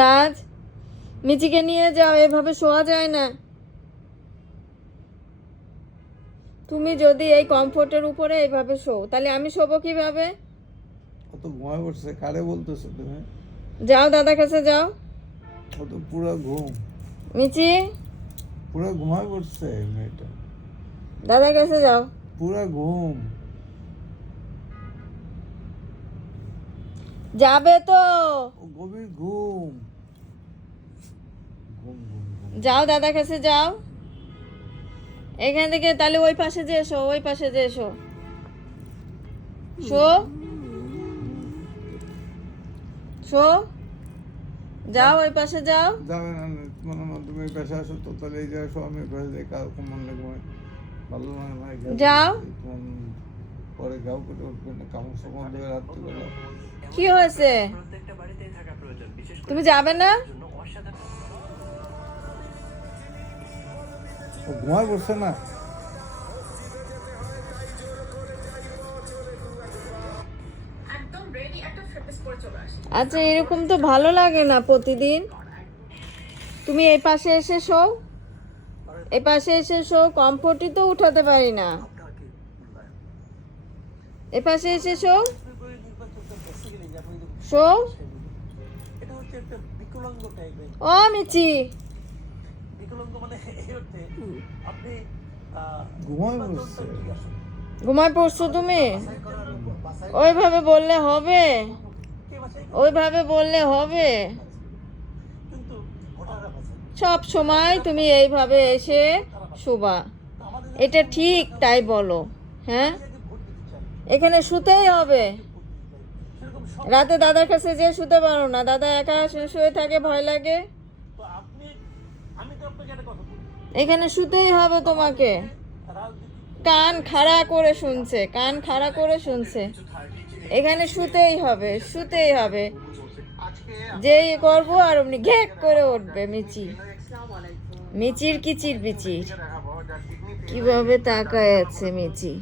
রাজ, মিচিকে নিয়ে যাও, এভাবে শোয়া যায় না। তুমি যদি এই কমফোর্টের উপরে এইভাবে শো, তাহলে আমি শোবো কিভাবে? ও তো ঘুমায় পড়ছে, কারে বলতেছো তুমি? যাও দাদার কাছে যাও। ও তো পুরো ঘুম, মিচি, পুরো ঘুমায় পড়ছে মেয়েটা, দাদার কাছে যাও। পুরো ঘুম। যাবে তো? ও গভীর ঘুম, ঘুম ঘুম ঘুম। যাও দাদার কাছে যাও। এখান থেকে তাহলে ওই পাশে যে এসো, ওই পাশে যে এসো। শো শো, যাও ওই পাশে যাও। যাবে না, তুমি এই পেশা আসো তো, তাহলে এই জায়গায় আমি পেশা যাই, কেমন লাগবে ভালো লাগে না এখানে। যাও। পরে গাও করে উঠবে না, কামড় সামড় দেবে রাত্রিবেলা। কি হয়েছে? তুমি যাবে না? ও ঘুমায় পড়ছে না? আচ্ছা, এরকম তো ভালো লাগে না প্রতিদিন। তুমি এই পাশে এসে শো, এই পাশে এসে শো। কমফোর্টই তো উঠাতে পারি না। এ পাশে এসে শো, শো। ও মিচি, ঘুমায় পড়ছে। ঘুমায় পড়ছো তুমি? ওইভাবে বললে হবে? ওইভাবে বললে হবে? সব সময় তুমি এইভাবে এসে শোবা, এটা ঠিক তাই বলো? হ্যাঁ, এখানে শুতেই হবে। রাতে দাদার কাছে যে শুতে পারো না? দাদা একা শুয়ে থাকে, ভয় লাগে। এখানে শুতেই হবে তোমাকে। কান খাড়া করে শুনছে, কান খাড়া করে শুনছে। এখানে শুতেই হবে, শুতেই হবে। যেই করবো আর অমনি ঘ্যাক করে উঠবে মিচি। মিচির কিচির বিচির কিভাবে তাকায় আছে মিচি।